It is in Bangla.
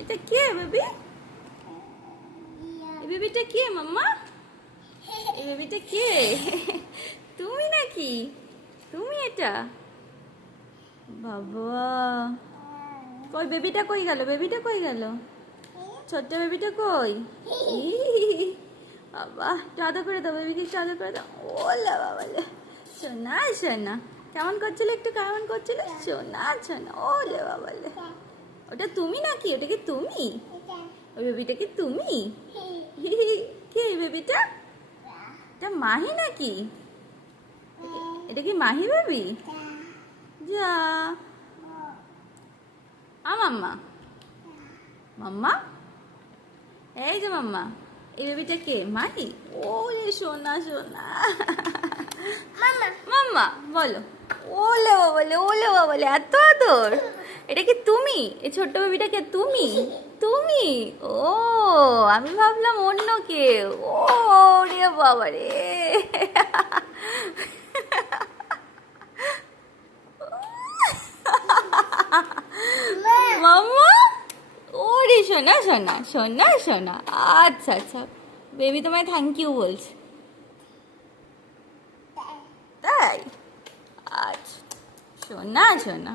এটা কে বেবি? এই বেবিটা কে মাম্মা? এই বেবিটা কে? তুমি নাকি? তুমি এটা? বাবা, কই বেবিটা কই গেল? বেবিটা কই গেল? ছোট্ট বেবিটা কই? বাবা, একটু আদর করে দাও বেবিকে, একটু আদর করে দাও। ওলা বাবা লে, সোনা সোনা কেমন করছিল? একটু কেমন করছিল? সোনা সোনা, ওলে বাবা লে। ওটা তুমি নাকি? ওটা কি তুমি? ওই বেবিটা কি তুমি? কে এই বেবিটা? এটা মাহি নাকি? এটা কি মাহি বেবি? যা মাম্মা, মাম্মা, এই যে মাম্মা, এই বেবিটা কে? মাহি? ওরে সোনা সোনা। মাম্মা মাম্মা বলো। ওলে বাবালে, ওলে বাবালে, এত আদর। এটা কি তুমি? এই ছোট্ট বেবিটাকে তুমি? তুমি? ও, আমি ভাবলাম অন্য কেউ। ও রে বাবা রে। মাম্মা, ওরে সোনা সোনা সোনা সোনা। আচ্ছা আচ্ছা, বেবি তোমায় থ্যাংক ইউ বলছে, তাই? আচ্ছা, সোনা সোনা।